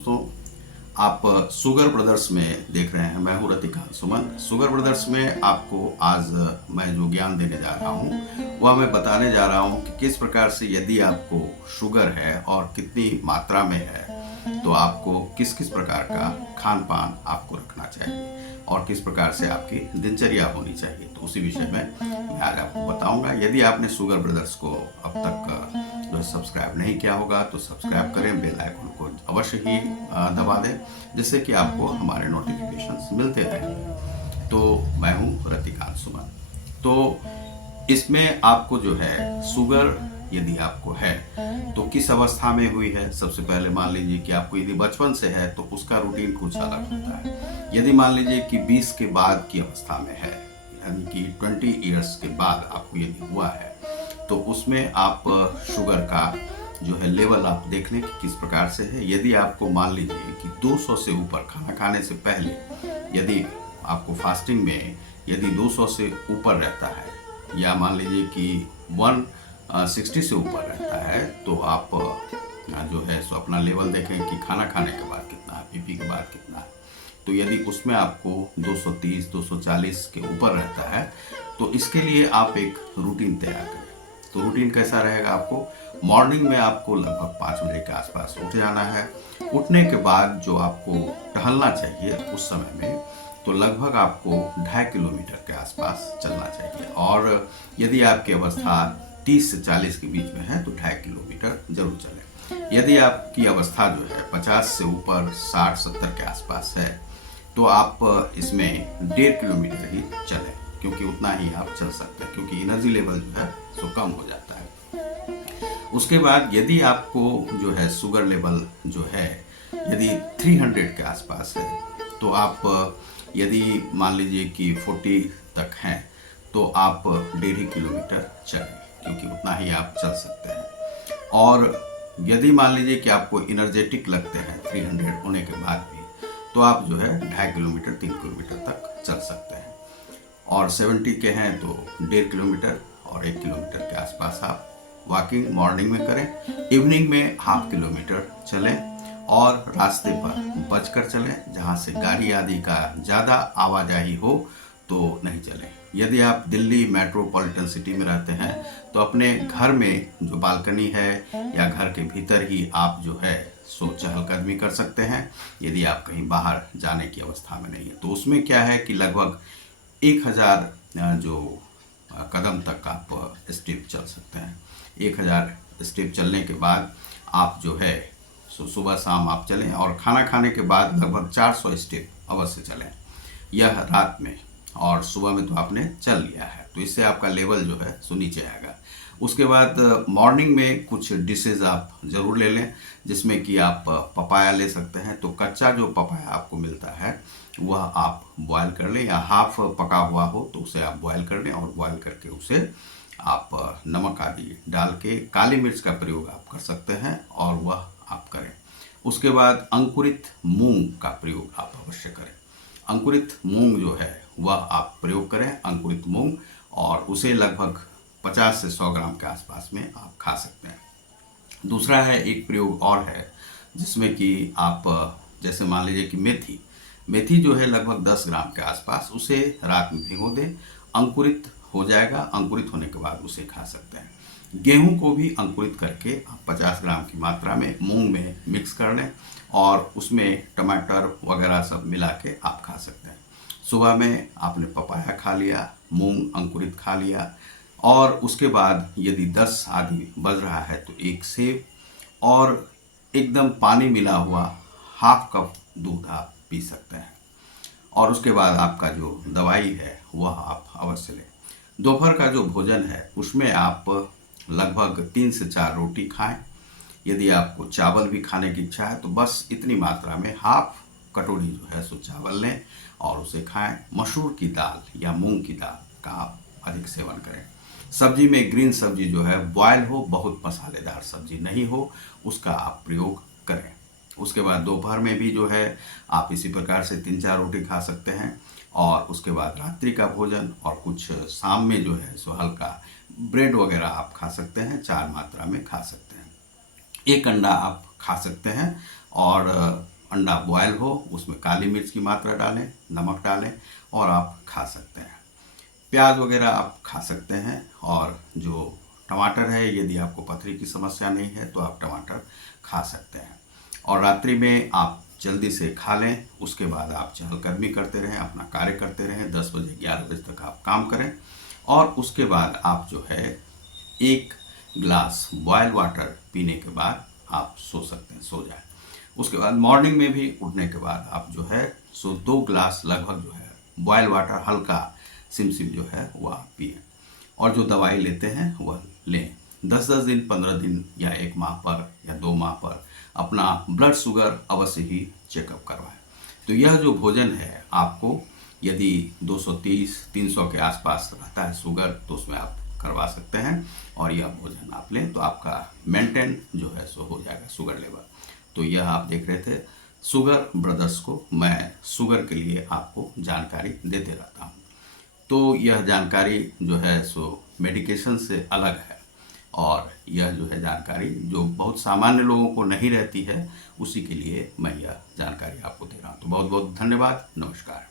दोस्तों, आप sugar brothers में देख रहे हैं। मैं हूं रतिकांत सुमन। शुगर ब्रदर्स में आपको आज मैं जो ज्ञान देने जा रहा हूं वह मैं बताने जा रहा हूं कि किस प्रकार से यदि आपको शुगर है और कितनी मात्रा में है तो आपको किस किस प्रकार का खान पान आपको रखना चाहिए और किस प्रकार से आपकी दिनचर्या होनी चाहिए। तो उसी विषय में मैं आज आपको बताऊंगा। यदि आपने शुगर ब्रदर्स को अब तक जो सब्सक्राइब नहीं किया होगा तो सब्सक्राइब करें, बेल आइकन को अवश्य ही दबा दें जिससे कि आपको हमारे नोटिफिकेशंस मिलते रहेंगे। तो मैं हूं रतिकांत सुमन। तो इसमें आपको जो है शुगर यदि आपको है तो किस अवस्था में हुई है। सबसे पहले मान लीजिए कि आपको यदि बचपन से है तो उसका रूटीन कुछ अलग होता है। यदि मान लीजिए कि 20 के बाद की अवस्था में है, यानी कि 20 ईयर्स के बाद आपको यदि हुआ है तो उसमें आप शुगर का जो है लेवल आप देख लें कि किस प्रकार से है। यदि आपको मान लीजिए कि 200 से ऊपर खाना खाने से पहले यदि आपको फास्टिंग में यदि 200 से ऊपर रहता है या मान लीजिए कि 160 से ऊपर रहता है तो आप जो है सो अपना लेवल देखें कि खाना खाने के बाद कितना है, पीपी के बाद कितना है। तो यदि उसमें आपको 230 240 के ऊपर रहता है तो इसके लिए आप एक रूटीन तैयार करें। तो रूटीन कैसा रहेगा, आपको मॉर्निंग में आपको लगभग 5 बजे के आसपास उठ जाना है। उठने के बाद जो आपको टहलना चाहिए उस समय में तो लगभग आपको 2.5 किलोमीटर के आसपास चलना चाहिए। और यदि आपकी अवस्था 30 से 40 के बीच में है तो 2.5 किलोमीटर जरूर चलें। यदि आपकी अवस्था जो है 50 से ऊपर 60-70 के आसपास है तो आप इसमें 1.5 किलोमीटर ही चलें, क्योंकि उतना ही आप चल सकते हैं, क्योंकि एनर्जी लेवल जो है तो कम हो जाता है। उसके बाद यदि आपको जो है शुगर लेवल जो है यदि 300 के आसपास है तो आप यदि मान लीजिए कि 40 तक हैं तो आप 1.5 किलोमीटर चलें, क्योंकि उतना ही आप चल सकते हैं। और यदि मान लीजिए कि आपको इनर्जेटिक लगते हैं 300 होने के बाद भी तो आप जो है 2.5 किलोमीटर 3 किलोमीटर तक चल सकते हैं। और 70 के हैं तो 1.5 किलोमीटर और 1 किलोमीटर के आसपास आप वॉकिंग मॉर्निंग में करें। इवनिंग में 1/2 किलोमीटर चलें और रास्ते पर बचकर चलें, जहां से गाड़ी आदि का ज़्यादा आवाजाही हो तो नहीं चलें। यदि आप दिल्ली मेट्रोपॉलिटन सिटी में रहते हैं तो अपने घर में जो बालकनी है या घर के भीतर ही आप जो है सो चहलकदमी कर सकते हैं। यदि आप कहीं बाहर जाने की अवस्था में नहीं है तो उसमें क्या है कि लगभग 1000 जो कदम तक आप स्टेप चल सकते हैं। 1000 स्टेप चलने के बाद आप जो है सो सुबह शाम आप चलें और खाना खाने के बाद लगभग 400 स्टेप अवश्य चलें, यह रात में। और सुबह में तो आपने चल लिया है तो इससे आपका लेवल जो है सो नीचे आएगा। उसके बाद मॉर्निंग में कुछ डिशेज आप ज़रूर ले लें, जिसमें कि आप पपाया ले सकते हैं। तो कच्चा जो पपाया आपको मिलता है वह आप बॉयल कर लें, या हाफ पका हुआ हो तो उसे आप बॉयल कर लें और बॉयल करके उसे आप नमक आदि डाल के काली मिर्च का प्रयोग आप कर सकते हैं और वह आप करें। उसके बाद अंकुरित मूंग का प्रयोग आप अवश्य करें। अंकुरित मूंग जो है वह आप प्रयोग करें, अंकुरित मूंग, और उसे लगभग 50 से 100 ग्राम के आसपास में आप खा सकते हैं। दूसरा है एक प्रयोग और है जिसमें कि आप जैसे मान लीजिए कि मेथी जो है लगभग 10 ग्राम के आसपास, उसे रात में भिगो दें, अंकुरित हो जाएगा। अंकुरित होने के बाद उसे खा सकते हैं। गेहूं को भी अंकुरित करके आप 50 ग्राम की मात्रा में मूंग में मिक्स कर लें और उसमें टमाटर वगैरह सब मिला के आप खा सकते हैं। सुबह में आपने पपाया खा लिया, मूंग अंकुरित खा लिया, और उसके बाद यदि 10 आदि बज रहा है तो एक सेब और एकदम पानी मिला हुआ 1/2 कप दूध आप पी सकते हैं। और उसके बाद आपका जो दवाई है वह आप अवश्य लें। दोपहर का जो भोजन है उसमें आप लगभग 3 से 4 रोटी खाएं। यदि आपको चावल भी खाने की इच्छा है तो बस इतनी मात्रा में 1/2 कटोरी जो है सो चावल लें और उसे खाएं। मसूर की दाल या मूंग की दाल का आप अधिक सेवन करें। सब्जी में ग्रीन सब्जी जो है बॉयल हो, बहुत मसालेदार सब्जी नहीं हो, उसका आप प्रयोग करें। उसके बाद दोपहर में भी जो है आप इसी प्रकार से 3-4 रोटी खा सकते हैं। और उसके बाद रात्रि का भोजन और कुछ शाम में जो है सो हल्का ब्रेड वगैरह आप खा सकते हैं, 4 मात्रा में खा सकते हैं। एक अंडा आप खा सकते हैं और अंडा बॉयल हो, उसमें काली मिर्च की मात्रा डालें, नमक डालें और आप खा सकते हैं। प्याज वगैरह आप खा सकते हैं। और जो टमाटर है, यदि आपको पथरी की समस्या नहीं है तो आप टमाटर खा सकते हैं। और रात्रि में आप जल्दी से खा लें, उसके बाद आप चहलकदमी करते रहें, अपना कार्य करते रहें, 10 बजे 11 बजे तक आप काम करें और उसके बाद आप जो है 1 ग्लास बॉयल वाटर पीने के बाद आप सो सकते हैं, सो जाएं। उसके बाद मॉर्निंग में भी उठने के बाद आप जो है 2 ग्लास लगभग जो है बॉयल वाटर हल्का सिम जो है वो आप पिए और जो दवाई लेते हैं वह लें। 10-10 दिन, 15 दिन या 1 माह पर या 2 माह पर अपना ब्लड शुगर अवश्य ही चेकअप करवाएं। तो यह जो भोजन है, आपको यदि 230-300 के आसपास रहता है शुगर तो उसमें आप करवा सकते हैं और यह भोजन आप लें तो आपका मेंटेन जो है सो हो जाएगा शुगर लेवल। तो यह आप देख रहे थे शुगर ब्रदर्स को। मैं शुगर के लिए आपको जानकारी देते रहता हूँ। तो यह जानकारी जो है सो मेडिकेशन से अलग है और यह जो है जानकारी जो बहुत सामान्य लोगों को नहीं रहती है, उसी के लिए मैं यह जानकारी आपको दे रहा हूँ। तो बहुत बहुत धन्यवाद। नमस्कार।